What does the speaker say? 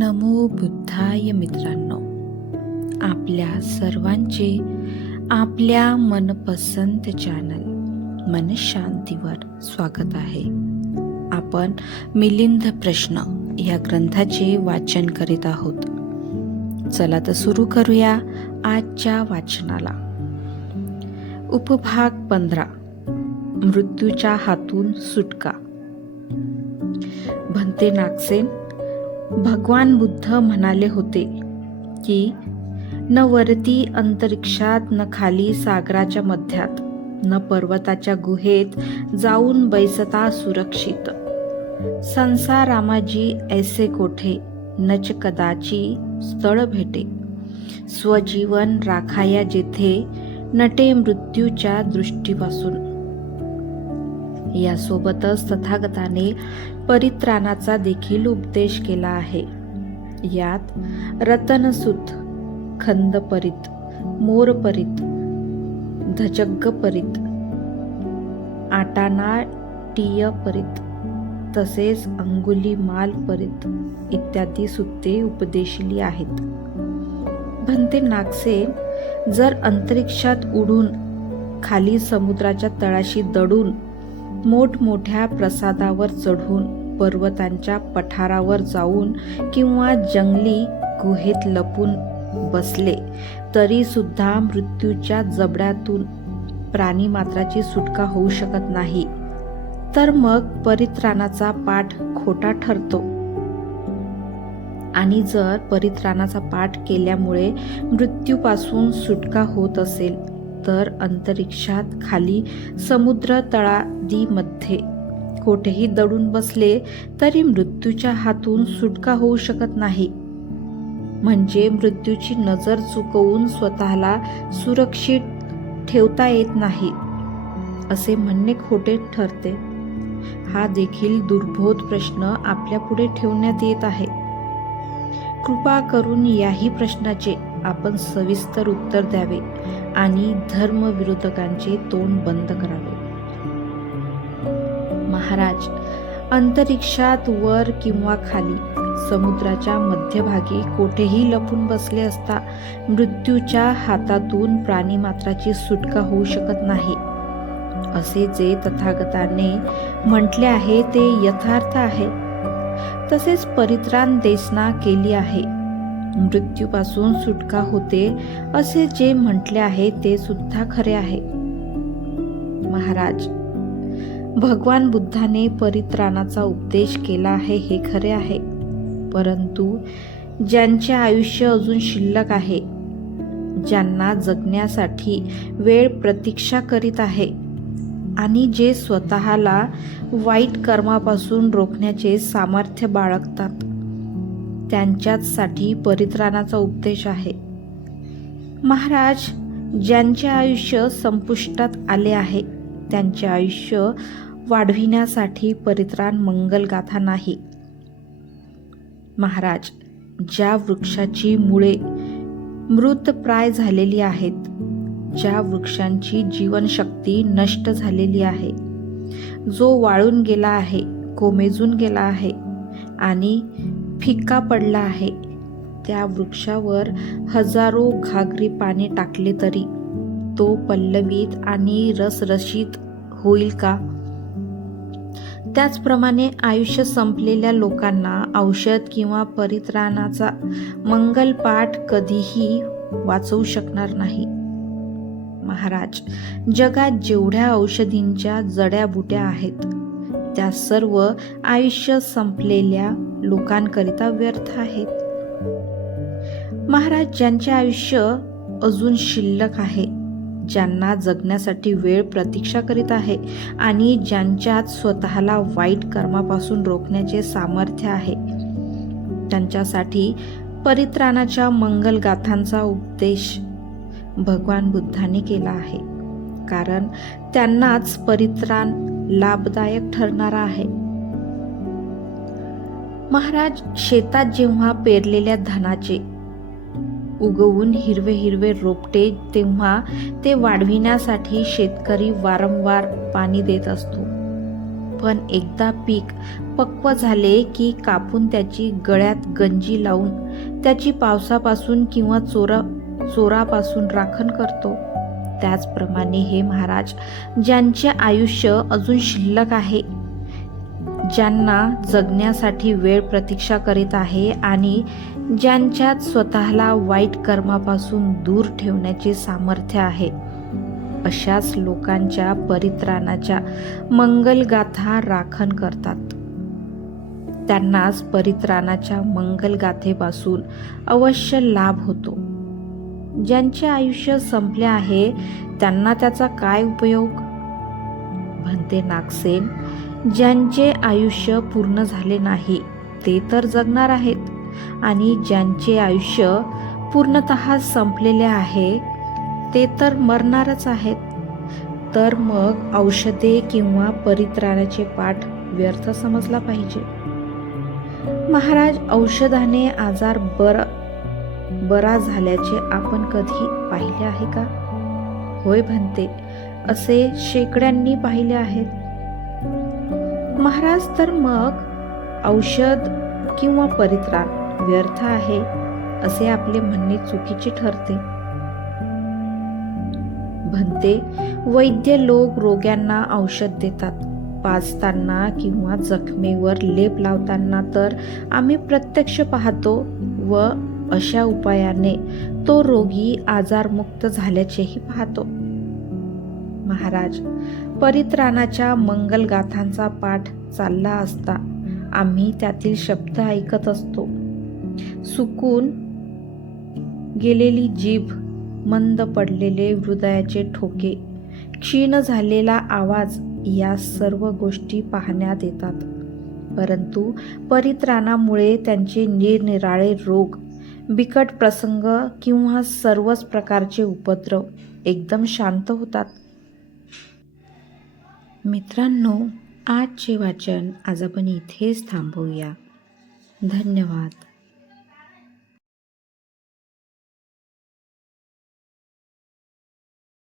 नमो बुद्धाय मित्रांनो. आपल्या सर्वांचे आपल्या मनपसंत चॅनल मनशांतीवर स्वागत आहे. आपण मिलिंद प्रश्न या ग्रंथाचे वाचन करीत आहोत. चला तर सुरू करूया आजच्या वाचनाला. उपभाग पंधरा. मृत्यूच्या हातून सुटका. भंते नागसेन भगवान बुद्ध म्हणाले होते की न वरती अंतरिक्षात न खाली सागराच्या मध्यात न पर्वताच्या गुहेत जाऊन बैसता सुरक्षित. संसारामाजी ऐसे कोठे नच कदाची स्थळ भेटे. स्वजीवन राखाया जेथे नटे मृत्यूच्या दृष्टीपासून. यासोबतच तथागताने परित्राणाचा देखील उपदेश केला आहे. यात रतनसुत खंदपरित मोरपरित धजग्गपरित आटानाटीयपरित तसेच अंगुली मालपरित इत्यादी सुत्ते उपदेशली आहेत. भंते नागसे जर अंतरिक्षात उडून खाली समुद्राच्या तळाशी दडून मोठमोठ्या प्रसादावर चढून पर्वतांच्या पठारावर जाऊन किंवा जंगली गुहेत लपून बसले तरीसुद्धा मृत्यूच्या जबड्यातून प्राणी मात्राची सुटका होऊ शकत नाही. तर मग परित्राणाचा पाठ खोटा ठरतो. आणि जर परित्राणाचा पाठ केल्यामुळे मृत्यूपासून सुटका होत असेल तर अंतरिक्षात खाली समुद्र तळादीमध्ये कोठेही दडून बसले तरी मृत्यूच्या हातून सुटका होऊ शकत नाही. म्हणजे मृत्यूची नजर चुकवून स्वतःला सुरक्षित ठेवता येत नाही असे म्हणणे खोटे ठरते. हा देखील दुर्बोध प्रश्न आपल्या पुढे ठेवण्यात येत आहे. कृपा करून याही प्रश्नाचे आपण सविस्तर उत्तर द्यावे. आणि धर्मविरोधकांचे तोंड बंद करावे. महाराज अंतरिक्षात वर किंवा खाली समुद्राच्या मध्यभागी कोठेही लपून बसले असता मृत्यूच्या हातातून प्राणीमात्राची सुटका होऊ शकत नाही. असे जे तथागताने म्हटले आहे ते यथार्थ आहे. तसेच परित्राण देशना केली आहे. मृत्यूपासून सुटका होते असे जे म्हटले आहे ते सुद्धा खरे आहे. महाराज भगवान बुद्धाने परित्राणाचा उपदेश केला आहे हे खरे आहे. परंतु ज्यांचे आयुष्य अजून शिल्लक आहे ज्यांना जगण्यासाठी वेळ प्रतीक्षा करीत आहे आणि जे स्वतःला वाईट कर्मापासून रोखण्याचे सामर्थ्य बाळगतात त्यांच्याचसाठी परित्राणाचा उपदेश आहे. महाराज ज्यांचे आयुष्य संपुष्टात आले आहे त्यांचे आयुष्य वाढविण्यासाठी परित्राण मंगलगाथा नाही. महाराज ज्या वृक्षाची मुळे मृतप्राय झालेली आहेत ज्या वृक्षांची जीवनशक्ती नष्ट झालेली आहे जो वाळून गेला आहे कोमेजून गेला आहे आणि फिक्का पडला आहे. त्या वृक्षावर हजारो घागरी पाणी टाकले तरी. तो पल्लवीत आणि रसरशीत होईल का? त्याचप्रमाणे आयुष्य संपलेल्या लोकांना औषध किंवा परित्राणाचा मंगलपाठ कधीही वाचवू शकणार नाही. महाराज जगात जेवढ्या औषधींच्या जड्या बुट्या आहेत त्या सर्व आयुष्य संपलेल्या लोकांकरिता व्यर्थ आहेत. महाराज ज्यांचे आयुष्य अजून शिल्लक आहे ज्यांना जगण्यासाठी वेळ प्रतीक्षा करीत आहे आणि ज्यांच्यात स्वतःला वाईट कर्मापासून रोखण्याचे सामर्थ्य आहे त्यांच्यासाठी परित्राणाच्या मंगलगाथांचा उपदेश भगवान बुद्धाने केला आहे. कारण त्यांनाच परित्राण लाभदायक ठरणारा आहे. महाराज शेतात जेव्हा पेरलेल्या धनाचे उगवून हिरवे हिरवे रोपटे तेव्हा ते वाढविण्यासाठी शेतकरी वारंवार पाणी देत असतो. पण एकदा पीक पक्व झाले की कापून त्याची गळ्यात गंजी लावून त्याची पावसापासून किंवा चोरा चोरापासून राखण करतो. त्याचप्रमाणे हे महाराज ज्यांचे आयुष्य अजून शिल्लक आहे ज्यांना जगण्यासाठी वेळ प्रतीक्षा करीत आहे आणि ज्यांच्यात स्वतःला वाईट कर्मापासून दूर ठेवण्याचे सामर्थ्य आहे अशाच लोकांच्या परित्राणाच्या मंगलगाथा राखण करतात. त्यांनाच परित्राणाच्या मंगलगाथेपासून अवश्य लाभ होतो. ज्यांचे आयुष्य संपले आहे त्यांना त्याचा काय उपयोग? म्हणते नागसेन ज्यांचे आयुष्य पूर्ण झाले नाही ते तर जगणार आहेत. आणि ज्यांचे आयुष्य पूर्णत संपलेले आहे ते तर मरणारच आहेत. तर मग औषधे किंवा परित्राणाचे पाठ व्यर्थ समजला पाहिजे. महाराज औषधाने आजार बरं बरा झाल्याचे आपण कधी पाहिले आहे का? होय म्हणते असे शेकड्यांनी पाहिले आहेत. महाराज तर मग औषध किंवा परित्राण व्यर्थ आहे असे आपले म्हणणे चुकीचे ठरते. म्हणते वैद्य लोक रोग्यांना औषध देतात. पाजताना किंवा जखमेवर लेप लावताना तर आम्ही प्रत्यक्ष पाहतो व अशा उपायाने तो रोगी आजारमुक्त झाल्याचेही पाहतो. महाराज परित्राणाच्या मंगलगाथांचा पाठ चालला असता आम्ही त्यातील शब्द ऐकत असतो. सुकून गेलेली जीभ मंद पडलेले हृदयाचे ठोके क्षीण झालेला आवाज या सर्व गोष्टी पाहण्यात येतात. परंतु परित्राणामुळे त्यांचे निरनिराळे रोग बिकट प्रसंग किंवा सर्वच प्रकारचे उपद्रव एकदम शांत होतात. मित्रांनो आजचे वाचन आज आपण इथेच थांबवूया. धन्यवाद.